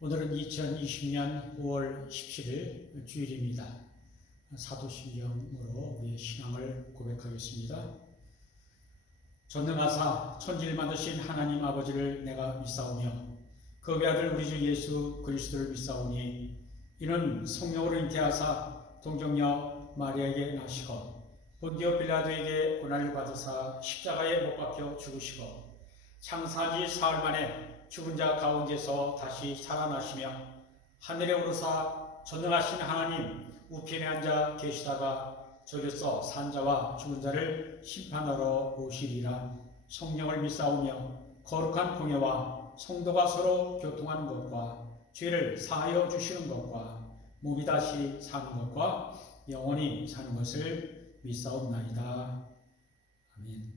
오늘은 2020년 5월 17일 주일입니다. 사도신경으로 우리의 신앙을 고백하겠습니다. 전능하사 천지를 만드신 하나님 아버지를 내가 믿사오며 그 외아들 우리 주 예수 그리스도를 믿사오니 이는 성령으로 잉태하사 동정녀 마리아에게 나시고 본디오 빌라도에게 고난을 받으사 십자가에 못 박혀 죽으시고 창사한 지 사흘 만에 죽은 자 가운데서 다시 살아나시며 하늘에 오르사 전능하신 하나님 우편에 앉아 계시다가 저기서 산 자와 죽은 자를 심판하러 오시리라. 성령을 믿사오며 거룩한 공예와 성도가 서로 교통하는 것과 죄를 사하여 주시는 것과 몸이 다시 사는 것과 영원히 사는 것을 믿사옵나이다. 아멘.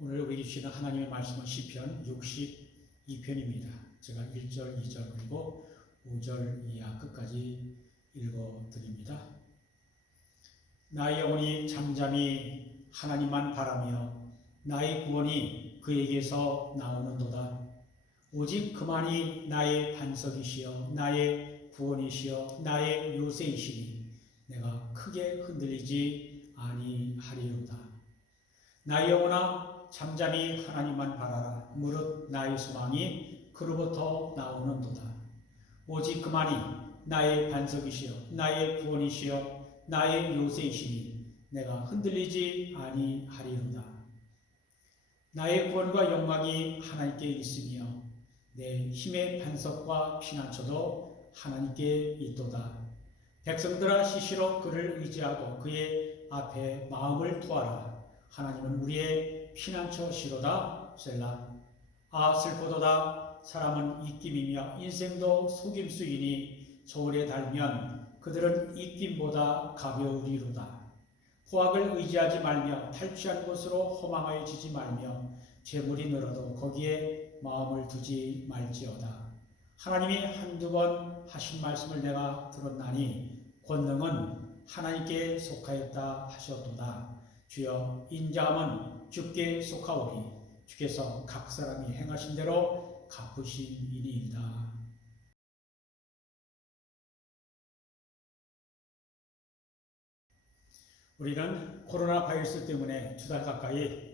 오늘 우리 주시는 하나님의 말씀은 시편 62편입니다. 제가 1절, 2절 그리고 5절 이하 끝까지 읽어드립니다. 나의 영혼이 잠잠히 하나님만 바라며 나의 구원이 그에게서 나오는도다. 오직 그만이 나의 반석이시여 나의 구원이시여 나의 요새이시니 내가 크게 흔들리지 아니하리로다. 나의 영혼아 잠잠히 하나님만 바라라. 무릇 나의 소망이 그로부터 나오는도다. 오직 그만이 나의 반석이시여 나의 구원이시여 나의 요새이시니 내가 흔들리지 아니하리로다. 나의 구원과 영광이 하나님께 있으며 내 힘의 반석과 피난처도 하나님께 있도다. 백성들아 시시로 그를 의지하고 그의 앞에 마음을 토하라. 하나님은 우리의 피난처시로다. 셀라. 아 슬프도다. 사람은 입김이며 인생도 속임수이니 저울에 달면 그들은 입김보다 가벼우리로다. 포악을 의지하지 말며 탈취한 곳으로 허망하여지지 말며 재물이 늘어도 거기에 마음을 두지 말지어다. 하나님이 한두 번 하신 말씀을 내가 들었나니 권능은 하나님께 속하였다 하셨도다. 주여 인자함은 주께 속하오니 주께서 각 사람이 행하신 대로 갚으심이니이다. 우리는 코로나 바이러스 때문에 2달 가까이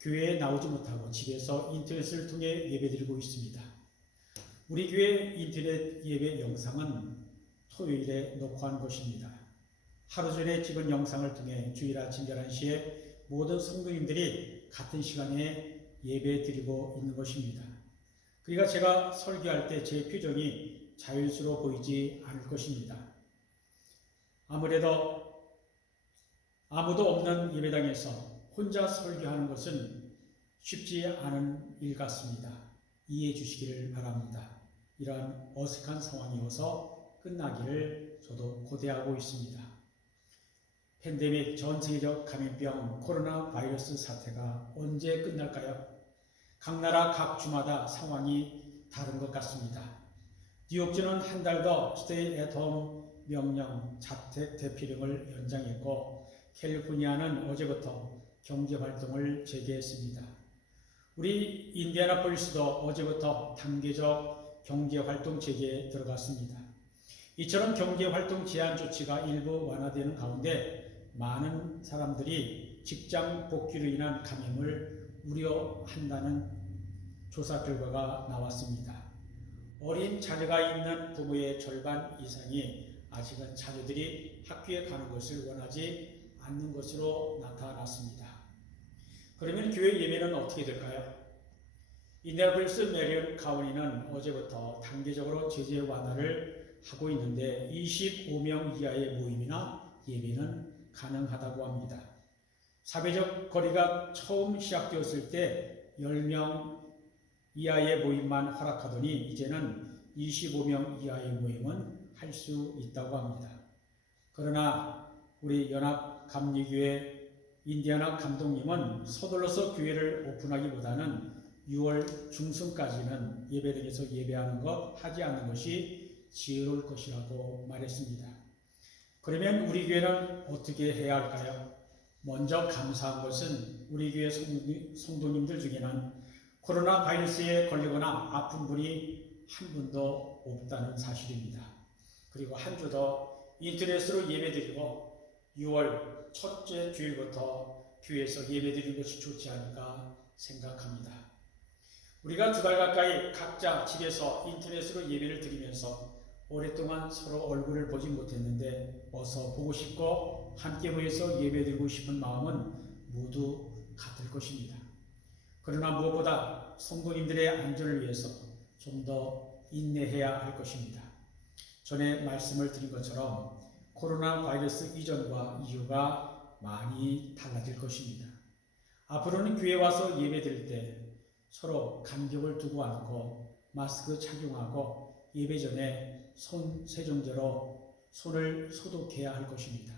교회에 나오지 못하고 집에서 인터넷을 통해 예배드리고 있습니다. 우리 교회 인터넷 예배 영상은 토요일에 녹화한 것입니다. 하루 전에 찍은 영상을 통해 주일 아침 11시에 모든 성도님들이 같은 시간에 예배 드리고 있는 것입니다. 그러니까 제가 설교할 때 제 표정이 자연스러워 보이지 않을 것입니다. 아무래도 아무도 없는 예배당에서 혼자 설교하는 것은 쉽지 않은 일 같습니다. 이해해 주시기를 바랍니다. 이러한 어색한 상황이어서 끝나기를 저도 고대하고 있습니다. 팬데믹 전 세계적 감염병 코로나 바이러스 사태가 언제 끝날까요? 각 나라 각 주마다 상황이 다른 것 같습니다. 뉴욕주는 한 달 더 스테이 앳 홈 명령 자택 대피령을 연장했고 캘리포니아는 어제부터 경제활동을 재개했습니다. 우리 인디애나폴리스도 어제부터 단계적 경제활동 재개에 들어갔습니다. 이처럼 경제활동 제한 조치가 일부 완화되는 가운데 많은 사람들이 직장 복귀로 인한 감염을 우려한다는 조사 결과가 나왔습니다. 어린 자녀가 있는 부모의 절반 이상이 아직은 자녀들이 학교에 가는 것을 원하지 않는 것으로 나타났습니다. 그러면 교회 예배는 어떻게 될까요? 인디애나폴리스 메리언 카운티는 어제부터 단계적으로 제재 완화를 하고 있는데 25명 이하의 모임이나 예배는 가능하다고 합니다. 사회적 거리가 처음 시작되었을 때 10명 이하의 모임만 허락하더니 이제는 25명 이하의 모임은 할 수 있다고 합니다. 그러나 우리 연합감리교회 인디애나 감독님은 서둘러서 교회를 오픈하기보다는 6월 중순까지는 예배당에서 예배하는 것 하지 않는 것이 지혜로울 것이라고 말했습니다. 그러면 우리 교회는 어떻게 해야 할까요? 먼저 감사한 것은 우리 교회 성도님들 중에는 코로나 바이러스에 걸리거나 아픈 분이 한 분도 없다는 사실입니다. 그리고 한 주 더 인터넷으로 예배드리고 6월 첫째 주일부터 교회에서 예배드리는 것이 좋지 않을까 생각합니다. 우리가 2달 가까이 각자 집에서 인터넷으로 예배를 드리면서 오랫동안 서로 얼굴을 보지 못했는데 어서 보고 싶고 함께 모여서 예배드리고 싶은 마음은 모두 같을 것입니다. 그러나 무엇보다 성도님들의 안전을 위해서 좀 더 인내해야 할 것입니다. 전에 말씀을 드린 것처럼 코로나 바이러스 이전과 이후가 많이 달라질 것입니다. 앞으로는 교회 와서 예배드릴 때 서로 간격을 두고 앉고 마스크 착용하고 예배 전에 손 세정제로 손을 소독해야 할 것입니다.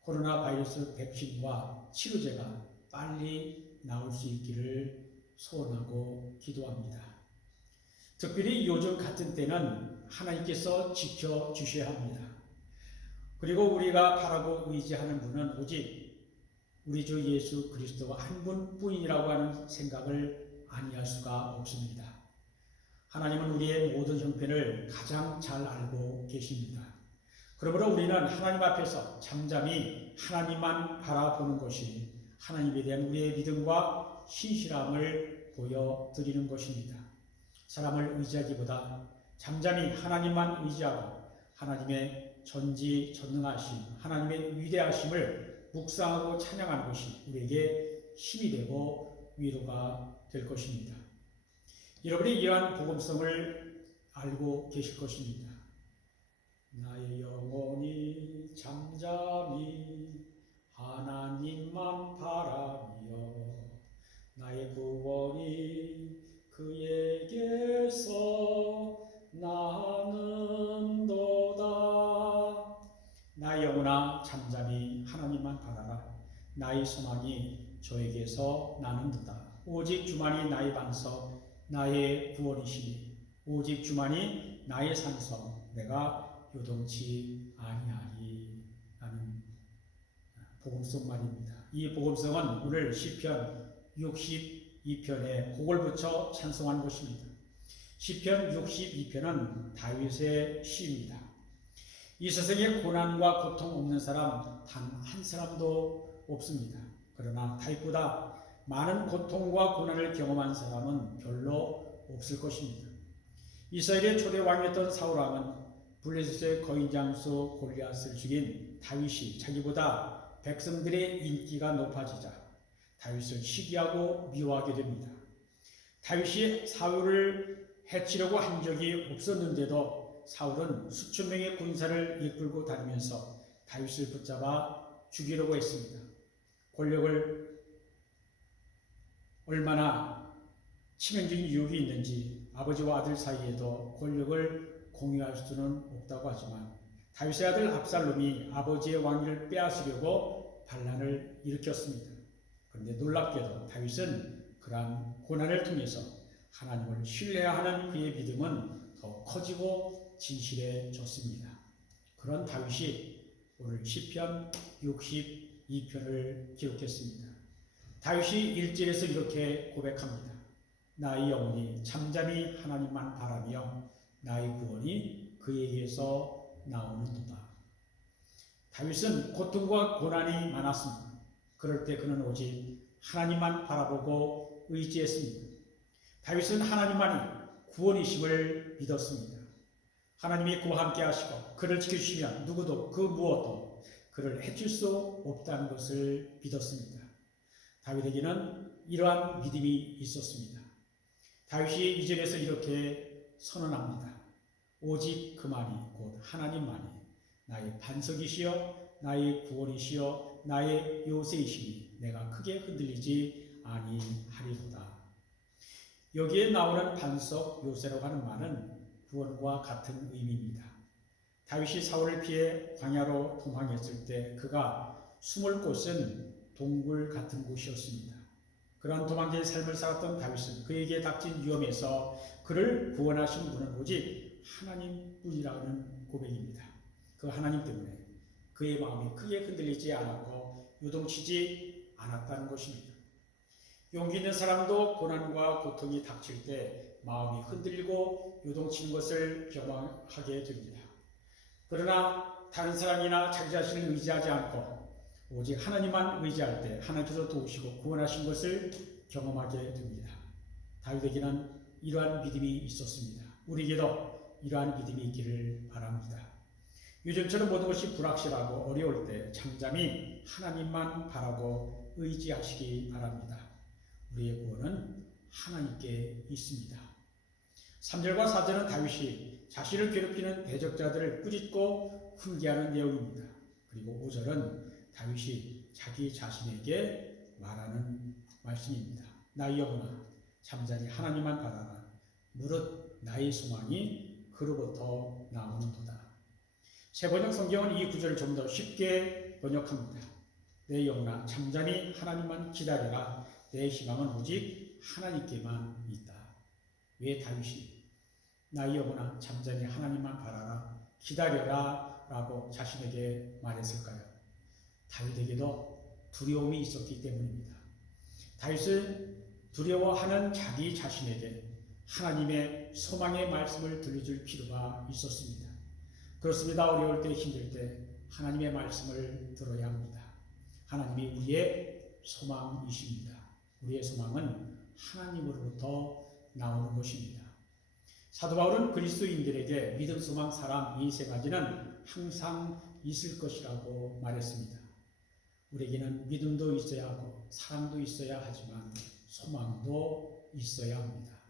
코로나 바이러스 백신과 치료제가 빨리 나올 수 있기를 소원하고 기도합니다. 특별히 요즘 같은 때는 하나님께서 지켜주셔야 합니다. 그리고 우리가 바라고 의지하는 분은 오직 우리 주 예수 그리스도가 한 분뿐이라고 하는 생각을 아니할 수가 없습니다. 하나님은 우리의 모든 형편을 가장 잘 알고 계십니다. 그러므로 우리는 하나님 앞에서 잠잠히 하나님만 바라보는 것이 하나님에 대한 우리의 믿음과 신실함을 보여드리는 것입니다. 사람을 의지하기보다 잠잠히 하나님만 의지하고 하나님의 전지전능하심, 하나님의 위대하심을 묵상하고 찬양하는 것이 우리에게 힘이 되고 위로가 될 것입니다. 여러분이 이러한 복음성을 알고 계실 것입니다. 나의 영혼이 잠잠히 하나님만 바라며 나의 구원이 그에게서 나는도다. 나의 영혼아 잠잠히 하나님만 바라라. 나의 소망이 저에게서 나는도다. 오직 주만이 나의 반석, 나의 구원이시니 오직 주만이 나의 산성, 내가 요동치 아니하리. 라는 복음성 말입니다. 이 복음성은 오늘 시편 62편에 곡을 붙여 찬송한 것입니다. 시편 62편은 다윗의 시입니다. 이 세상에 고난과 고통 없는 사람 단 한 사람도 없습니다. 그러나 다윗보다 많은 고통과 고난을 경험한 사람은 별로 없을 것입니다. 이스라엘의 초대 왕이었던 사울왕은 블레셋의 거인 장수 골리앗을 죽인 다윗이 자기보다 백성들의 인기가 높아지자 다윗을 시기하고 미워하게 됩니다. 다윗이 사울을 해치려고 한 적이 없었는데도 사울은 수천 명의 군사를 이끌고 다니면서 다윗을 붙잡아 죽이려고 했습니다. 권력을 얼마나 치명적인 유혹이 있는지 아버지와 아들 사이에도 권력을 공유할 수는 없다고 하지만 다윗의 아들 압살롬이 아버지의 왕위를 빼앗으려고 반란을 일으켰습니다. 그런데 놀랍게도 다윗은 그러한 고난을 통해서 하나님을 신뢰하는 그의 믿음은 더 커지고 진실해졌습니다. 그런 다윗이 오늘 시편 62편을 기록했습니다. 다윗이 1절에서 이렇게 고백합니다. 나의 영혼이 잠잠히 하나님만 바라며 나의 구원이 그에게서 나오는도다. 다윗은 고통과 고난이 많았습니다. 그럴 때 그는 오직 하나님만 바라보고 의지했습니다. 다윗은 하나님만이 구원이심을 믿었습니다. 하나님이 그와 함께 하시고 그를 지켜주시면 누구도 그 무엇도 그를 해칠 수 없다는 것을 믿었습니다. 다윗에게는 이러한 믿음이 있었습니다. 다윗이 이 절에서 이렇게 선언합니다. 오직 그만이 곧 하나님만이 나의 반석이시여 나의 구원이시여 나의 요새이시니 내가 크게 흔들리지 아니하리로다. 여기에 나오는 반석 요새라고 하는 말은 구원과 같은 의미입니다. 다윗이 사울을 피해 광야로 도망했을 때 그가 숨을 곳은 동굴 같은 곳이었습니다. 그러한 도망자의 삶을 살았던 다윗은 그에게 닥친 위험에서 그를 구원하신 분은 오직 하나님뿐이라는 고백입니다. 그 하나님 때문에 그의 마음이 크게 흔들리지 않았고 요동치지 않았다는 것입니다. 용기 있는 사람도 고난과 고통이 닥칠 때 마음이 흔들리고 요동치는 것을 경험하게 됩니다. 그러나 다른 사람이나 자기 자신을 의지하지 않고 오직 하나님만 의지할 때 하나님께서 도우시고 구원하신 것을 경험하게 됩니다. 다윗에게는 이러한 믿음이 있었습니다. 우리에게도 이러한 믿음이 있기를 바랍니다. 요즘처럼 모든 것이 불확실하고 어려울 때 잠잠히 하나님만 바라고 의지하시기 바랍니다. 우리의 구원은 하나님께 있습니다. 3절과 4절은 다윗이 자신을 괴롭히는 대적자들을 꾸짖고 훈계하는 내용입니다. 그리고 5절은 다윗이 자기 자신에게 말하는 말씀입니다. 나의 영혼아 잠잠히 하나님만 바라라. 무릇 나의 소망이 그로부터 나오는도다. 새번역 성경은 이 구절을 좀 더 쉽게 번역합니다. 내 영혼아 잠잠히 하나님만 기다려라. 내 희망은 오직 하나님께만 있다. 왜 다윗이 나의 영혼아 잠잠히 하나님만 바라라 기다려라 라고 자신에게 말했을까요? 다윗에게도 두려움이 있었기 때문입니다. 다윗은 두려워하는 자기 자신에게 하나님의 소망의 말씀을 들려줄 필요가 있었습니다. 그렇습니다. 어려울 때 힘들 때 하나님의 말씀을 들어야 합니다. 하나님이 우리의 소망이십니다. 우리의 소망은 하나님으로부터 나오는 것입니다. 사도 바울은 그리스도인들에게 믿음, 소망, 사랑 이 세 가지는 항상 있을 것이라고 말했습니다. 우리에게는 믿음도 있어야 하고 사랑도 있어야 하지만 소망도 있어야 합니다.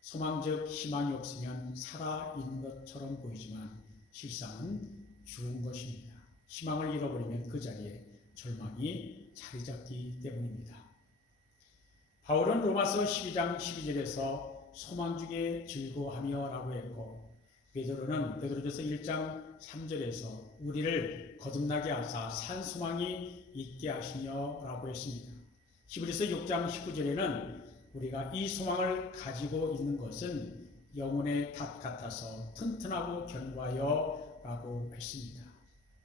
소망 즉 희망이 없으면 살아있는 것처럼 보이지만 실상은 죽은 것입니다. 희망을 잃어버리면 그 자리에 절망이 자리 잡기 때문입니다. 바울은 로마서 12장 12절에서 소망 중에 즐거워하며 라고 했고 베드로는 베드로전서 1장 3절에서 우리를 거듭나게 하사 산 소망이 있게 하시며 라고 했습니다. 히브리서 6장 19절에는 우리가 이 소망을 가지고 있는 것은 영혼의 닷 같아서 튼튼하고 견고하여 라고 했습니다.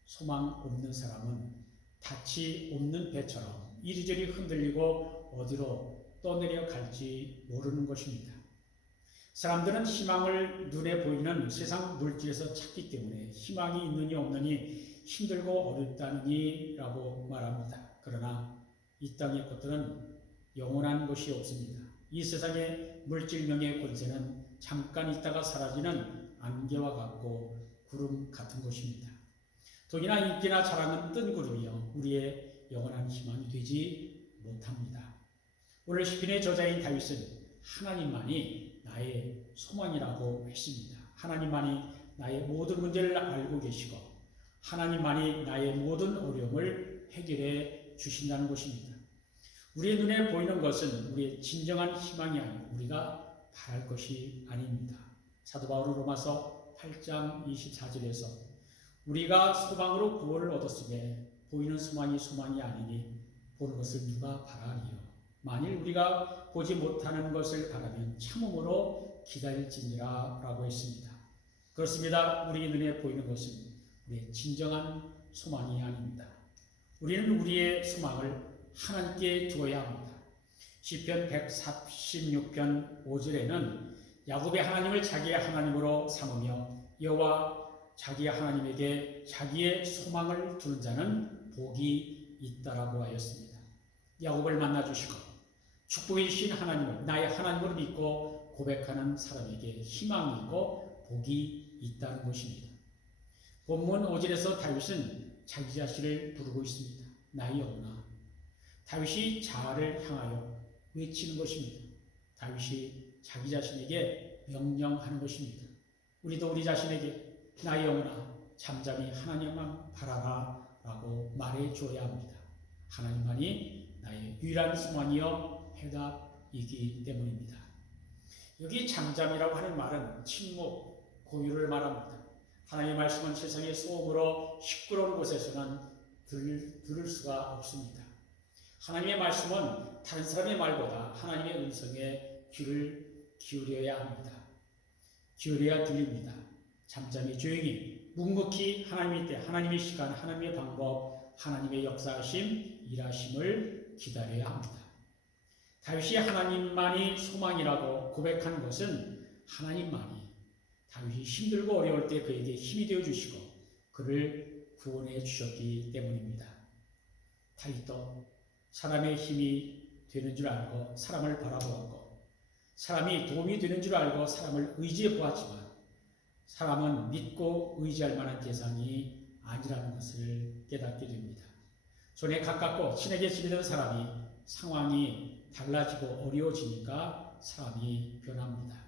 소망 없는 사람은 닻이 없는 배처럼 이리저리 흔들리고 어디로 떠내려 갈지 모르는 것입니다. 사람들은 희망을 눈에 보이는 세상 물질에서 찾기 때문에 희망이 있느니 없느니 힘들고 어렵다느니 라고 말합니다. 그러나 이 땅의 것들은 영원한 것이 없습니다. 이 세상의 물질명의 권세는 잠깐 있다가 사라지는 안개와 같고 구름 같은 것입니다. 돈이나 인기나 자랑은 뜬 구름이요 우리의 영원한 희망이 되지 못합니다. 오늘 시편의 저자인 다윗은 하나님만이 나의 소망이라고 했습니다. 하나님만이 나의 모든 문제를 알고 계시고 하나님만이 나의 모든 어려움을 해결해 주신다는 것입니다. 우리의 눈에 보이는 것은 우리의 진정한 희망이 아니고 우리가 바랄 것이 아닙니다. 사도 바울은 로마서 8장 24절에서 우리가 소망으로 구원을 얻었으며 보이는 소망이 아니니 보는 것을 누가 바라리요. 만일 우리가 보지 못하는 것을 바라면 참음으로 기다릴지니라 라고 했습니다. 그렇습니다. 우리 눈에 보이는 것은 우리의 진정한 소망이 아닙니다. 우리는 우리의 소망을 하나님께 두어야 합니다. 시편 146편 5절에는 야곱의 하나님을 자기의 하나님으로 삼으며 여호와 자기의 하나님에게 자기의 소망을 두는 자는 복이 있다라고 하였습니다. 야곱을 만나주시고 축복해 주신 하나님을 나의 하나님으로 믿고 고백하는 사람에게 희망이 있고 복이 있다는 것입니다. 본문 5절에서 다윗은 자기 자신을 부르고 있습니다. 나의 영혼아. 다윗이 자아를 향하여 외치는 것입니다. 다윗이 자기 자신에게 명령하는 것입니다. 우리도 우리 자신에게 나의 영혼아 잠잠히 하나님만 바라라 라고 말해 주어야 합니다. 하나님만이 나의 유일한 소망이여 해답이기 때문입니다. 여기 잠잠이라고 하는 말은 침묵, 고요를 말합니다. 하나님의 말씀은 세상의 소음으로 시끄러운 곳에서는 들을 수가 없습니다. 하나님의 말씀은 다른 사람의 말보다 하나님의 음성에 귀를 기울여야 합니다. 기울여야 들립니다. 잠잠히 조용히 묵묵히 하나님의 때, 하나님의 시간, 하나님의 방법, 하나님의 역사하심, 일하심을 기다려야 합니다. 다윗이 하나님만이 소망이라고 고백하는 것은 하나님만이 다윗이 힘들고 어려울 때 그에게 힘이 되어 주시고 그를 구원해 주셨기 때문입니다. 다윗도 사람의 힘이 되는 줄 알고 사람을 바라보았고 사람이 도움이 되는 줄 알고 사람을 의지해 보았지만 사람은 믿고 의지할 만한 대상이 아니라는 것을 깨닫게 됩니다. 손에 가깝고 친하게 지내던 사람이 상황이 달라지고 어려워지니까 사람이 변합니다.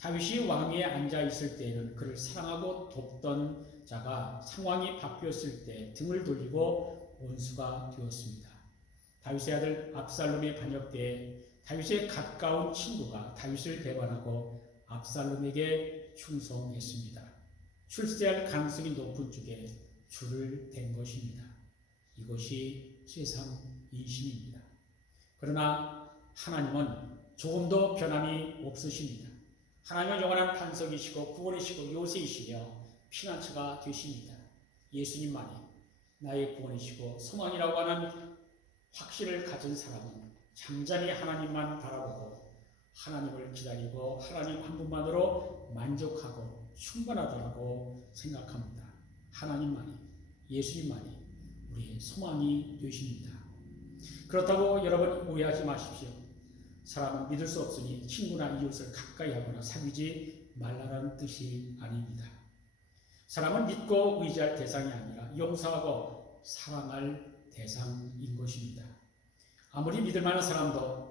다윗이 왕위에 앉아 있을 때에는 그를 사랑하고 돕던 자가 상황이 바뀌었을 때 등을 돌리고 원수가 되었습니다. 다윗의 아들 압살롬의 반역 때에 다윗의 가까운 친구가 다윗을 배반하고 압살롬에게 충성했습니다. 출세할 가능성이 높은 쪽에 줄을 댄 것입니다. 이것이 세상 인심입니다. 그러나 하나님은 조금도 변함이 없으십니다. 하나님은 영원한 반석이시고 구원이시고 요새이시며 피난처가 되십니다. 예수님만이 나의 구원이시고 소망이라고 하는 확신을 가진 사람은 잠잠히 하나님만 바라보고 하나님을 기다리고 하나님 한 분만으로 만족하고 충분하다고 생각합니다. 하나님만이, 예수님만이 우리의 소망이 되십니다. 그렇다고 여러분 오해하지 마십시오. 사람은 믿을 수 없으니 친구나 이웃을 가까이 하거나 사귀지 말라는 뜻이 아닙니다. 사람은 믿고 의지할 대상이 아니라 용서하고 사랑할 대상인 것입니다. 아무리 믿을 만한 사람도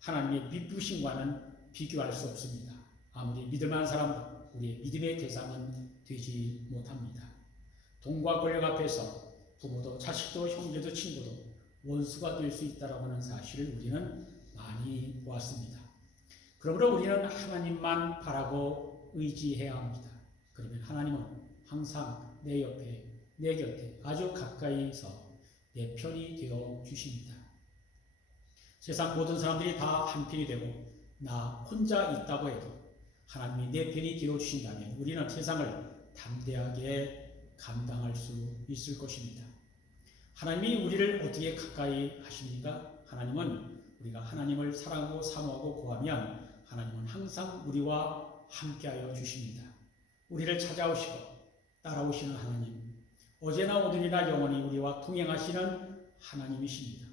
하나님의 믿으심과는 비교할 수 없습니다. 아무리 믿을 만한 사람도 우리의 믿음의 대상은 되지 못합니다. 돈과 권력 앞에서 부모도 자식도 형제도 친구도 원수가 될 수 있다고 하는 사실을 우리는 많이 보았습니다. 그러므로 우리는 하나님만 바라고 의지해야 합니다. 그러면 하나님은 항상 내 옆에, 내 곁에 아주 가까이서 내 편이 되어 주십니다. 세상 모든 사람들이 다 한편이 되고 나 혼자 있다고 해도 하나님이 내 편이 되어 주신다면 우리는 세상을 담대하게 감당할 수 있을 것입니다. 하나님이 우리를 어떻게 가까이 하십니까? 하나님은 우리가 하나님을 사랑하고 사모하고 구하면 하나님은 항상 우리와 함께하여 주십니다. 우리를 찾아오시고 따라오시는 하나님, 어제나 오늘이나 영원히 우리와 동행하시는 하나님이십니다.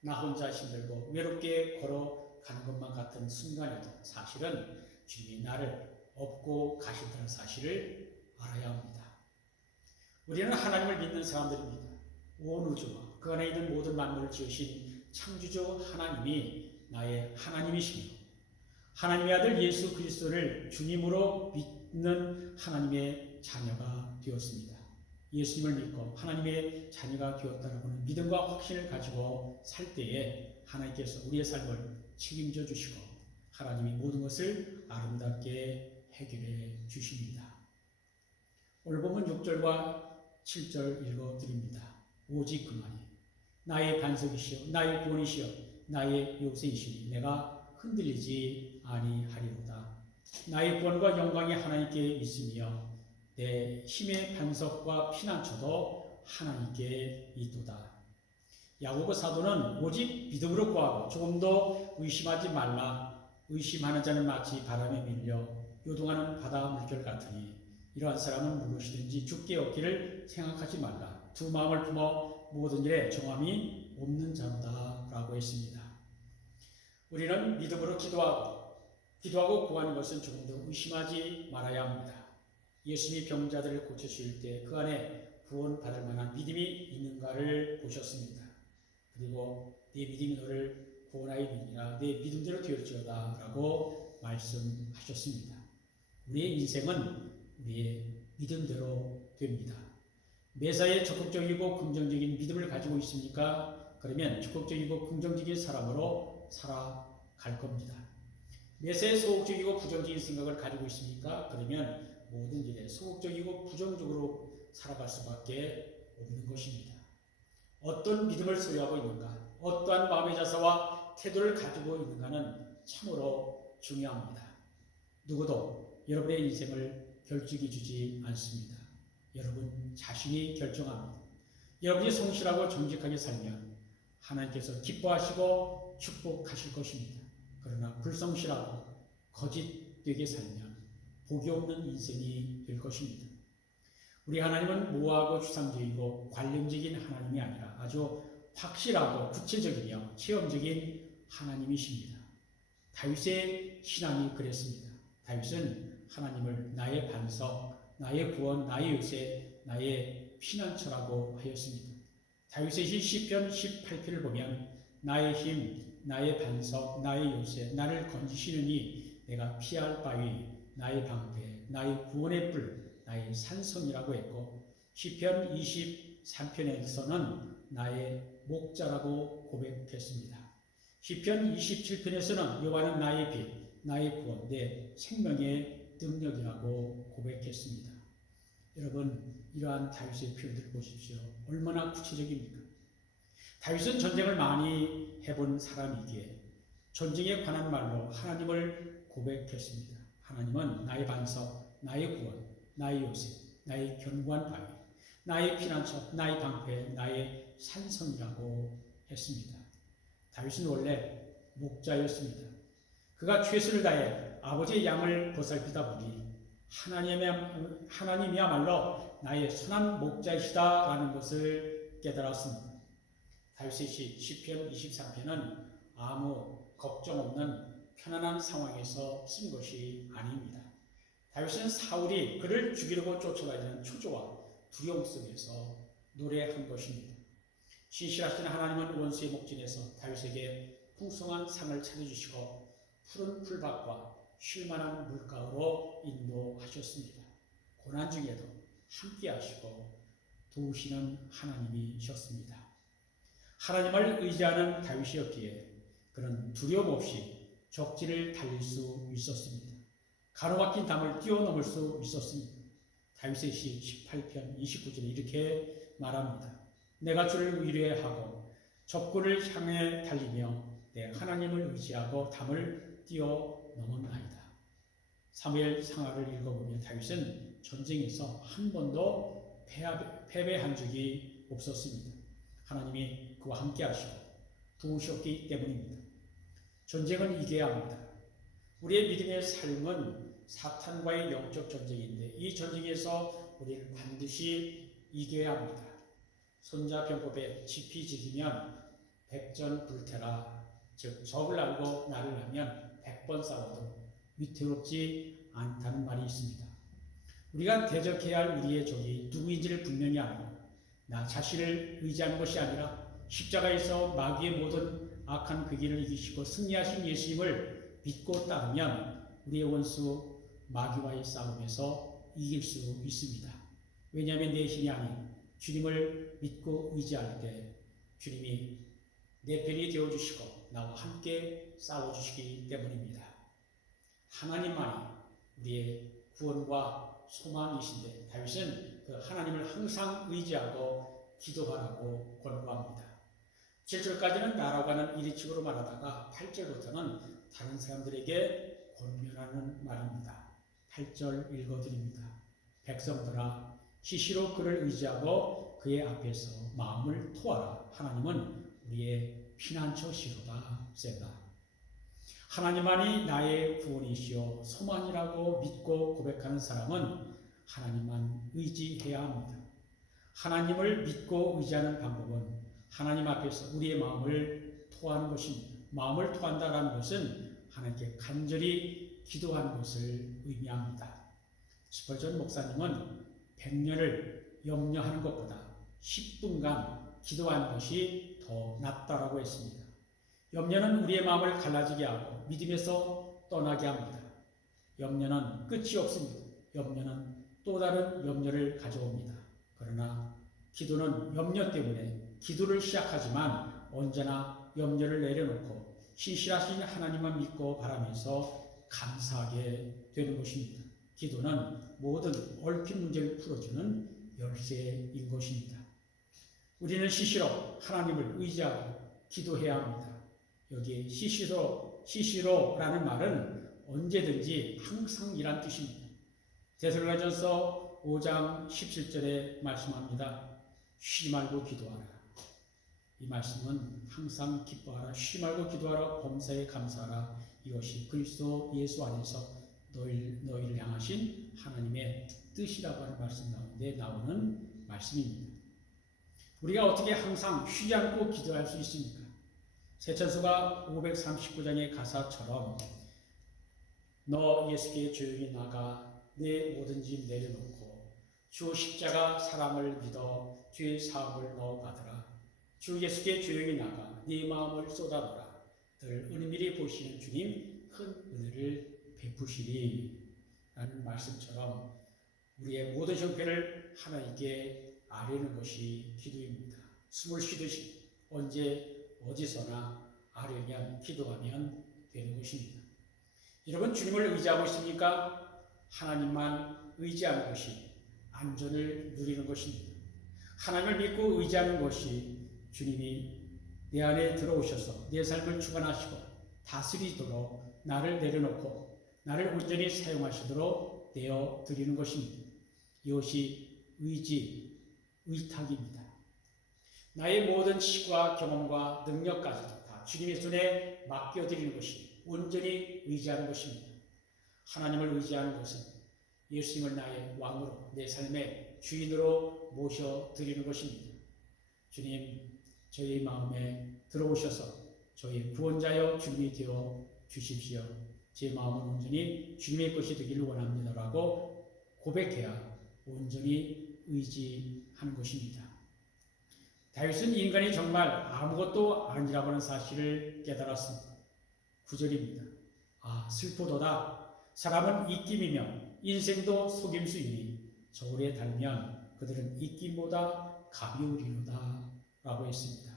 나 혼자 힘들고 외롭게 걸어가는 것만 같은 순간에도 사실은 주님이 나를 업고 가신다는 사실을 알아야 합니다. 우리는 하나님을 믿는 사람들입니다. 온 우주와 그 안에 있는 모든 만물을 지으신 창조주 하나님이 나의 하나님이시며 하나님의 아들 예수 그리스도를 주님으로 믿는 하나님의 자녀가 되었습니다. 예수님을 믿고 하나님의 자녀가 되었다는 믿음과 확신을 가지고 살 때에 하나님께서 우리의 삶을 책임져 주시고 하나님이 모든 것을 아름답게 해결해 주십니다. 오늘 보면 6절과 7절 읽어드립니다. 오직 그만이 나의 반석이시여 나의 구원이시여 나의 요새이시니 내가 흔들리지 아니하리로다. 나의 구원과 영광이 하나님께 있으며 내 힘의 반석과 피난처도 하나님께 있도다. 야고보 사도는 오직 믿음으로 구하고 조금도 의심하지 말라. 의심하는 자는 마치 바람에 밀려 요동하는 바다 물결 같으니 이러한 사람은 무엇이든지 죽게 얻기를 생각하지 말라. 두 마음을 품어 모든 일에 정함이 없는 자로다 라고 했습니다. 우리는 믿음으로 기도하고 구하는 것은 조금도 의심하지 말아야 합니다. 예수님이 병자들을 고쳐주실 때 그 안에 구원받을 만한 믿음이 있는가를 보셨습니다. 그리고 내 믿음이 너를 구원하이니라 내 믿음대로 되었지어다 라고 말씀하셨습니다. 우리의 인생은 우리의 믿음대로 됩니다. 매사에 적극적이고 긍정적인 믿음을 가지고 있습니까? 그러면 적극적이고 긍정적인 사람으로 살아갈 겁니다. 매사에 소극적이고 부정적인 생각을 가지고 있습니까? 그러면 모든 일에 소극적이고 부정적으로 살아갈 수밖에 없는 것입니다. 어떤 믿음을 소유하고 있는가, 어떠한 마음의 자세와 태도를 가지고 있는가는 참으로 중요합니다. 누구도 여러분의 인생을 결정해 주지 않습니다. 여러분 자신이 결정합니다. 여러분이 성실하고 정직하게 살면 하나님께서 기뻐하시고 축복하실 것입니다. 그러나 불성실하고 거짓되게 살면 복이 없는 인생이 될 것입니다. 우리 하나님은 모호하고 추상적이고 관념적인 하나님이 아니라 아주 확실하고 구체적이며 체험적인 하나님이십니다. 다윗의 신앙이 그랬습니다. 다윗은 하나님을 나의 반석, 나의 구원, 나의 요새, 나의 피난처라고 하였습니다. 다윗의 시편 18편을 보면 나의 힘, 나의 반석, 나의 요새, 나를 건지시느니 내가 피할 바위, 나의 방패, 나의 구원의 뿔, 나의 산성이라고 했고 시편 23편에서는 나의 목자라고 고백했습니다. 시편 27편에서는 여호와는 나의 빛, 나의 구원, 내 생명의 능력이라고 고백했습니다. 여러분, 이러한 다윗의 표현들을 보십시오. 얼마나 구체적입니까? 다윗은 전쟁을 많이 해본 사람이기에 전쟁에 관한 말로 하나님을 고백했습니다. 하나님은 나의 반석, 나의 구원, 나의 요새, 나의 견고한 바위, 나의 피난처, 나의 방패, 나의 산성이라고 했습니다. 다윗은 원래 목자였습니다. 그가 최선을 다해 아버지의 양을 보살피다 보니 하나님이야말로 나의 선한 목자이시다라는 것을 깨달았습니다. 다윗의 시편 23편은 아무 걱정 없는 편안한 상황에서 쓴 것이 아닙니다. 다윗은 사울이 그를 죽이려고 쫓아다니는 초조와 두려움 속에서 노래한 것입니다. 신실하신 하나님은 원수의 목전에서 다윗에게 풍성한 상을 차려주시고 푸른 풀밭과 쉴만한 물가로 인도하셨습니다. 고난 중에도 함께 하시고 도우시는 하나님이셨습니다. 하나님을 의지하는 다윗이었기에 그는 두려움 없이 적진을 달릴 수 있었습니다. 가로막힌 담을 뛰어넘을 수 있었습니다. 다윗의 시 18편 29절에 이렇게 말합니다. 내가 주를 위로하고 적군을 향해 달리며 내 하나님을 의지하고 담을 뛰어넘었나이다. 사무엘 상하를 읽어보면 다윗은 전쟁에서 한 번도 패배한 적이 없었습니다. 하나님이 그와 함께 하시고 도우셨기 때문입니다. 전쟁은 이겨야 합니다. 우리의 믿음의 삶은 사탄과의 영적 전쟁인데 이 전쟁에서 우리는 반드시 이겨야 합니다. 손자병법에 짚이 지기면 백전불태라, 즉 적을 알고 나를 하면 100번 싸워도 위태롭지 않다는 말이 있습니다. 우리가 대적해야 할 우리의 적이 누구인지를 분명히 알고 나 자신을 의지하는 것이 아니라 십자가에서 마귀의 모든 악한 괴기를 이기시고 승리하신 예수님을 믿고 따르면 우리의 원수 마귀와의 싸움에서 이길 수 있습니다. 왜냐하면 내 힘이 아닌 주님을 믿고 의지할 때 주님이 내 편이 되어주시고 나와 함께 싸워주시기 때문입니다. 하나님만이 우리의 구원과 소망이신데 다윗은 그 하나님을 항상 의지하고 기도하라고 권고합니다. 7절까지는 나라고 하는 일위축으로 말하다가 8절부터는 다른 사람들에게 권면하는 말입니다. 8절 읽어드립니다. 백성들아 시시로 그를 의지하고 그의 앞에서 마음을 토하라. 하나님은 우리의 피난처시로다. 셀라. 하나님만이 나의 구원이시요 소망이라고 믿고 고백하는 사람은 하나님만 의지해야 합니다. 하나님을 믿고 의지하는 방법은 하나님 앞에서 우리의 마음을 토하는 것입니다. 마음을 토한다는 것은 하나님께 간절히 기도하는 것을 의미합니다. 스펄전 목사님은 100년을 염려하는 것보다 10분간 기도하는 것이 더 낫다라고 했습니다. 염려는 우리의 마음을 갈라지게 하고 믿음에서 떠나게 합니다. 염려는 끝이 없습니다. 염려는 또 다른 염려를 가져옵니다. 그러나 기도는 염려 때문에 기도를 시작하지만 언제나 염려를 내려놓고 신실하신 하나님만 믿고 바라면서 감사하게 되는 것입니다. 기도는 모든 얽힌 문제를 풀어주는 열쇠인 것입니다. 우리는 시시로 하나님을 의지하고 기도해야 합니다. 여기 시시로라는 말은 언제든지 항상이란 뜻입니다. 데살로니가전서 5장 17절에 말씀합니다. 쉬지 말고 기도하라. 이 말씀은 항상 기뻐하라, 쉬지 말고 기도하라, 범사에 감사하라. 이것이 그리스도 예수 안에서 너희를 향하신 하나님의 뜻이라고 하는 말씀 가운데 나오는 말씀입니다. 우리가 어떻게 항상 쉬지 않고 기도할 수 있습니까? 세천수가 539장의 가사처럼 너 예수께 조용히 나가 내 모든 짐 내려놓고 주 십자가 사랑을 믿어 주의 사업을 너 받으라. 주 예수께 조용히 나가 네 마음을 쏟아놓으라. 늘 은밀히 보시는 주님 큰 은혜를 베푸시리. 라는 말씀처럼 우리의 모든 형편을 하나님께 아뢰는 것이 기도입니다. 숨을 쉬듯이 언제 어디서나 아뢰면 기도하면 되는 것입니다. 여러분 주님을 의지하고 있습니까? 하나님만 의지하는 것이 안전을 누리는 것입니다. 하나님을 믿고 의지하는 것이 주님이 내 안에 들어오셔서 내 삶을 주관하시고 다스리도록 나를 내려놓고 나를 온전히 사용하시도록 내어 드리는 것입니다. 이것이 의지, 의탁입니다. 나의 모든 지식과 경험과 능력까지도 다 주님의 손에 맡겨드리는 것이 온전히 의지하는 것입니다. 하나님을 의지하는 것은 예수님을 나의 왕으로 내 삶의 주인으로 모셔드리는 것입니다. 주님, 저희 마음에 들어오셔서 저희 구원자여 주님이 되어 주십시오. 제 마음은 온전히 주님의 것이 되기를 원합니다라고 고백해야 온전히 의지하는 것입니다. 다윗은 인간이 정말 아무것도 아니라고 하는 사실을 깨달았습니다. 9절입니다. 슬프도다. 사람은 입김이며 인생도 속임수이니 저울에 달면 그들은 입김보다 가벼우리로다 라고 했습니다.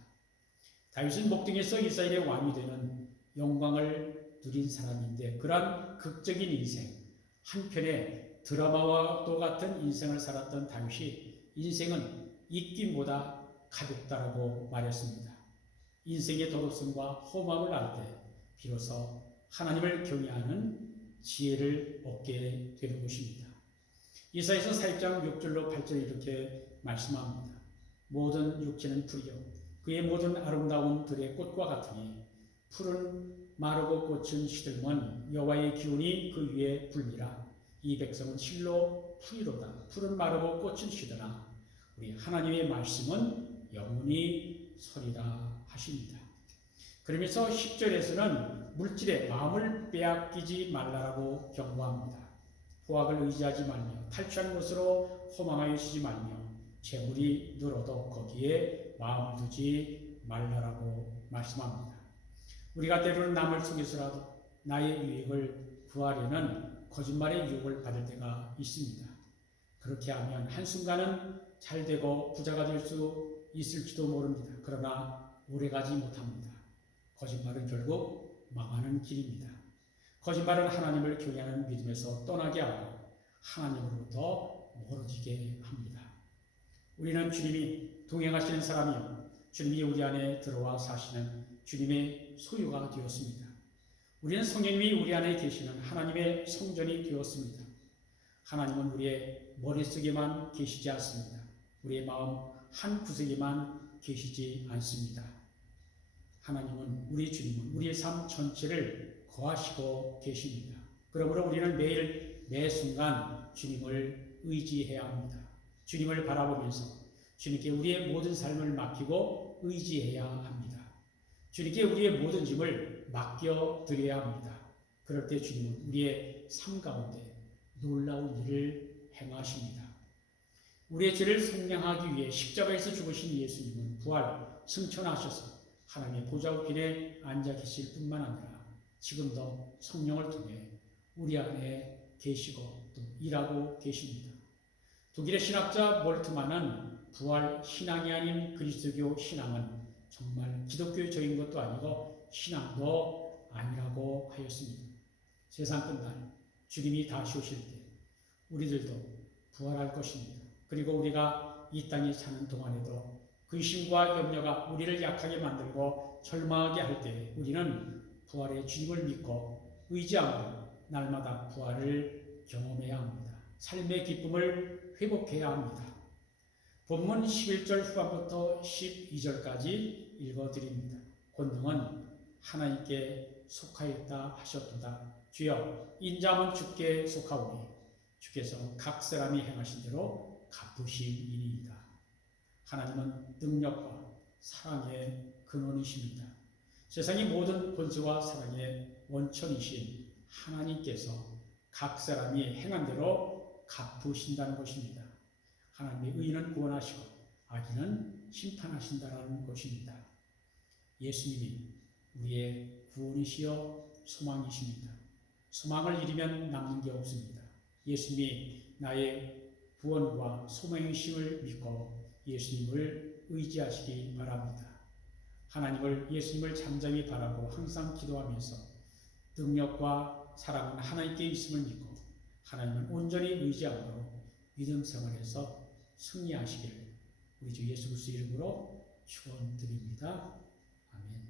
다윗은 목동에서 이스라엘의 왕이 되는 영광을 누린 사람인데 그러한 극적인 인생, 한편의 드라마와도 같은 인생을 살았던 다윗이 인생은 입김보다 가볍다라고 말했습니다. 인생의 도덕성과 험함을 알 때 비로소 하나님을 경외하는 지혜를 얻게 되는 것입니다. 이사야서 4장 6절로 8절에 이렇게 말씀합니다. 모든 육체는 풀이요 그의 모든 아름다운 들의 꽃과 같으니 푸른 마르고 꽂힌 시들면 여호와의 기운이 그 위에 불미라. 이 백성은 실로 풀이로다. 푸른 마르고 꽂힌 시드나 우리 하나님의 말씀은 영원히 서리라 하십니다. 그러면서 10절에서는 물질에 마음을 빼앗기지 말라라고 경고합니다. 포악을 의지하지 말며 탈취한 것으로 허망하여 쉬지 말며 재물이 늘어도 거기에 마음 두지 말라라고 말씀합니다. 우리가 때로는 남을 속여서라도 나의 유익을 구하려는 거짓말의 유혹을 받을 때가 있습니다. 그렇게 하면 한순간은 잘되고 부자가 될 수 있을지도 모릅니다. 그러나 오래가지 못합니다. 거짓말은 결국 망하는 길입니다. 거짓말은 하나님을 경외하는 믿음에서 떠나게 하고 하나님으로부터 멀어지게 합니다. 우리는 주님이 동행하시는 사람이요 주님이 우리 안에 들어와 사시는 주님의 소유가 되었습니다. 우리는 성령님이 우리 안에 계시는 하나님의 성전이 되었습니다. 하나님은 우리의 머릿속에만 계시지 않습니다. 우리의 마음 한 구석에만 계시지 않습니다. 하나님은 우리 주님은 우리의 삶 전체를 거하시고 계십니다. 그러므로 우리는 매일 매 순간 주님을 의지해야 합니다. 주님을 바라보면서 주님께 우리의 모든 삶을 맡기고 의지해야 합니다. 주님께 우리의 모든 짐을 맡겨드려야 합니다. 그럴 때 주님은 우리의 삶 가운데 놀라운 일을 행하십니다. 우리의 죄를 속량하기 위해 십자가에서 죽으신 예수님은 부활, 승천하셔서 하나님의 보좌 우편에 앉아 계실 뿐만 아니라 지금도 성령을 통해 우리 안에 계시고 또 일하고 계십니다. 독일의 신학자 몰트만은 부활 신앙이 아닌 그리스도교 신앙은 정말 기독교적인 것도 아니고 신앙도 아니라고 하였습니다. 세상 끝날 주님이 다시 오실 때 우리들도 부활할 것입니다. 그리고 우리가 이 땅에 사는 동안에도 근심과 염려가 우리를 약하게 만들고 절망하게 할 때 우리는 부활의 주님을 믿고 의지하고 날마다 부활을 경험해야 합니다. 삶의 기쁨을 회복해야 합니다. 본문 11절 후반부터 12절까지 읽어드립니다. 권능은 하나님께 속하였다 하셨도다. 주여 인자함은 주께 속하오니 주께서 각 사람이 행하신 대로 갚으시니이다. 하나님은 능력과 사랑의 근원이십니다. 세상의 모든 권세와 사랑의 원천이신 하나님께서 각 사람이 행한 대로 갚으신다는 것입니다. 하나님의 의인은 구원하시고 악인은 심판하신다는 것입니다. 예수님이 우리의 구원이시여 소망이십니다. 소망을 잃으면 남는 게 없습니다. 예수님이 나의 구원과 소망이심을 믿고 예수님을 의지하시기 바랍니다. 예수님을 잠잠히 바라고 항상 기도하면서 능력과 사랑은 하나님께 있음을 믿고 하나님을 온전히 의지함으로 믿음 생활에서 승리하시길 우리 주 예수 그리스도 이름으로 축원드립니다. 아멘.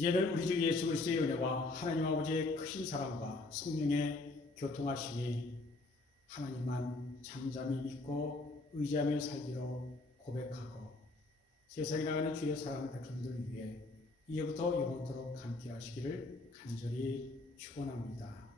이제는 우리 주 예수 그리스도의 은혜와 하나님 아버지의 크신 사랑과 성령의 교통하심이 하나님만 잠잠히 믿고 의지하며 살기로 고백하고 세상에 나가는 주의 사랑하는 백성들을 위해 이제부터 영원토록 함께 하시기를 간절히 축원합니다.